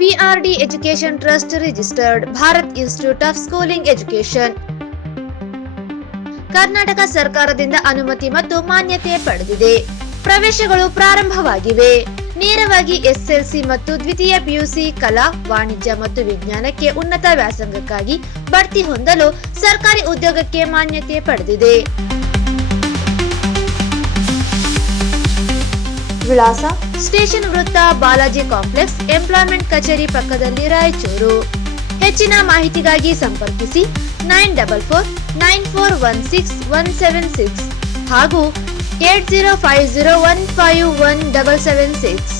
PRD Education Trust registered Bharat Institute of Schooling Education. Karnataka ಸರ್ಕಾರದಿಂದ ಅನುಮತಿ ಮತ್ತು ಮಾನ್ಯತೆ ಪಡೆದಿದೆ. ಪ್ರವೇಶಗಳು ಪ್ರಾರಂಭವಾಗಿವೆ. ನೇರವಾಗಿ ಎಸ್ಎಲ್ಸಿ ಮತ್ತು ದ್ವಿತೀಯ ಪಿಯುಸಿ ಕಲಾ, ವಾಣಿಜ್ಯ ಮತ್ತು ವಿಜ್ಞಾನಕ್ಕೆ ಉನ್ನತ ವ್ಯಾಸಂಗಕ್ಕಾಗಿ ಬಡ್ತಿ ಹೊಂದಲು ಸರ್ಕಾರಿ ಉದ್ಯೋಗಕ್ಕೆ ಮಾನ್ಯತೆ ಪಡೆದಿದೆ. ವಿಳಾಸ: ಸ್ಟೇಷನ್ ವೃತ್ತ, ಬಾಲಾಜಿ ಕಾಂಪ್ಲೆಕ್ಸ್, ಎಂಪ್ಲಾಯ್ಮೆಂಟ್ ಕಚೇರಿ ಪಕ್ಕದಲ್ಲಿ, ರಾಯಚೂರು. ಹೆಚ್ಚಿನ ಮಾಹಿತಿಗಾಗಿ ಸಂಪರ್ಕಿಸಿ 9494161776 ಹಾಗೂ 8050151776.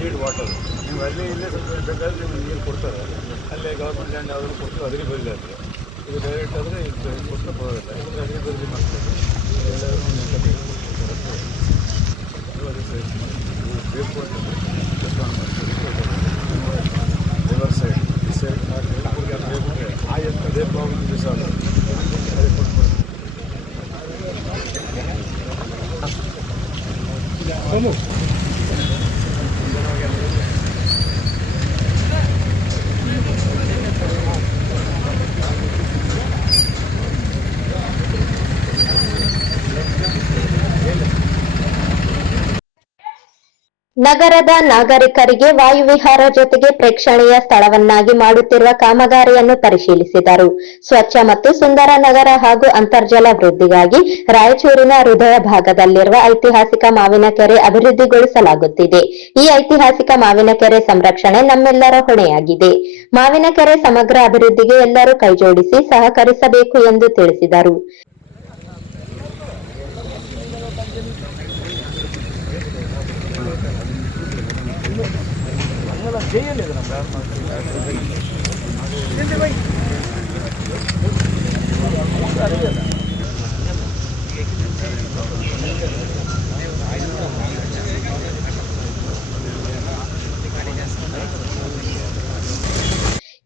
ನೀಡ್ ವಾಟರ್ ನೀವು ಅಲ್ಲಿ ಇಲ್ಲೇ ಬೇಕಾದ್ರೆ ನಿಮಗೆ ನೀರು ಕೊಡ್ತಾರೆ. ಅಲ್ಲೇ ಗೌರ್ಮೆಂಟ್ ಲ್ಯಾಂಡ್ ಯಾವ್ದಾದ್ರು ಕೊಟ್ಟು ಅದ್ರಿಗೆ ಬರಲಿ ಆಗ್ತದೆ. ಇದು ಡೈರೆಕ್ಟ್ ಆದರೆ ಇದು ಕೊಟ್ಟು ಬರೋದಿಲ್ಲ. ಇದು ಅದ್ರಿಗೆ ಬರಲಿ ಮಾಡ್ತಾರೆ. ಎಲ್ಲರೂ ರಿವರ್ ಸೈಡ್ ಈ ಸೈಡ್ ಅದೇ ಪ್ರಾಬ್ಲಮ್ ಸಾಲ್ವ್ ಅದೇ ಕೊಟ್ಟು ನಗರದ ನಾಗರಿಕರಿಗೆ ವಾಯುವಿಹಾರ ಜೊತೆಗೆ ಪ್ರೇಕ್ಷಣೀಯ ಸ್ಥಳವನ್ನಾಗಿ ಮಾಡುತ್ತಿರುವ ಕಾಮಗಾರಿಯನ್ನು ಪರಿಶೀಲಿಸಿದರು. ಸ್ವಚ್ಛ ಮತ್ತು ಸುಂದರ ನಗರ ಹಾಗೂ ಅಂತರ್ಜಲ ವೃದ್ಧಿಗಾಗಿ ರಾಯಚೂರಿನ ಹೃದಯ ಭಾಗದಲ್ಲಿರುವ ಐತಿಹಾಸಿಕ ಮಾವಿನಕೆರೆ ಅಭಿವೃದ್ಧಿಗೊಳಿಸಲಾಗುತ್ತಿದೆ. ಈ ಐತಿಹಾಸಿಕ ಮಾವಿನಕೆರೆ ಸಂರಕ್ಷಣೆ ನಮ್ಮೆಲ್ಲರ ಹೊಣೆಯಾಗಿದೆ. ಮಾವಿನಕೆರೆ ಸಮಗ್ರ ಅಭಿವೃದ್ಧಿಗೆ ಎಲ್ಲರೂ ಕೈಜೋಡಿಸಿ ಸಹಕರಿಸಬೇಕು ಎಂದು ತಿಳಿಸಿದರು.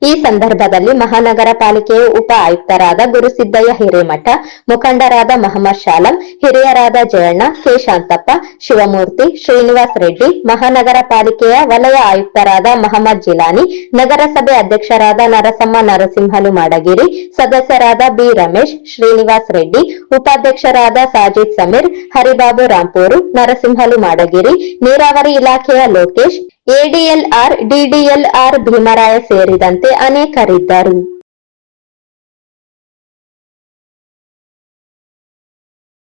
ಈ ಸಂದರ್ಭದಲ್ಲಿ ಮಹಾನಗರ ಪಾಲಿಕೆಯ ಉಪ ಆಯುಕ್ತರಾದ ಗುರುಸಿದ್ದಯ್ಯ ಹಿರೇಮಠ, ಮುಖಂಡರಾದ ಮಹಮ್ಮದ್ ಶಾಲಂ, ಹಿರಿಯರಾದ ಜಯಣ್ಣ, ಕೆ ಶಾಂತಪ್ಪ, ಶಿವಮೂರ್ತಿ, ಶ್ರೀನಿವಾಸ್ ರೆಡ್ಡಿ, ಮಹಾನಗರ ಪಾಲಿಕೆಯ ವಲಯ ಆಯುಕ್ತರಾದ ಮಹಮ್ಮದ್ ಜಿಲಾನಿ, ನಗರಸಭೆ ಅಧ್ಯಕ್ಷರಾದ ನರಸಮ್ಮ ನರಸಿಂಹಲು ಮಾಡಗಿರಿ, ಸದಸ್ಯರಾದ ಬಿ ರಮೇಶ್, ಶ್ರೀನಿವಾಸ್ ರೆಡ್ಡಿ, ಉಪಾಧ್ಯಕ್ಷರಾದ ಸಾಜಿದ್ ಸಮೀರ್, ಹರಿಬಾಬು ರಾಂಪೂರು, ನರಸಿಂಹಲು ಮಾಡಗಿರಿ, ನೀರಾವರಿ ಇಲಾಖೆಯ ಲೋಕೇಶ್, ಎಡಿಎಲ್ಆರ್, ಡಿಡಿಎಲ್ಆರ್ ಭೀಮರಾಯ ಸೇರಿದಂತೆ ಅನೇಕರಿದ್ದರು.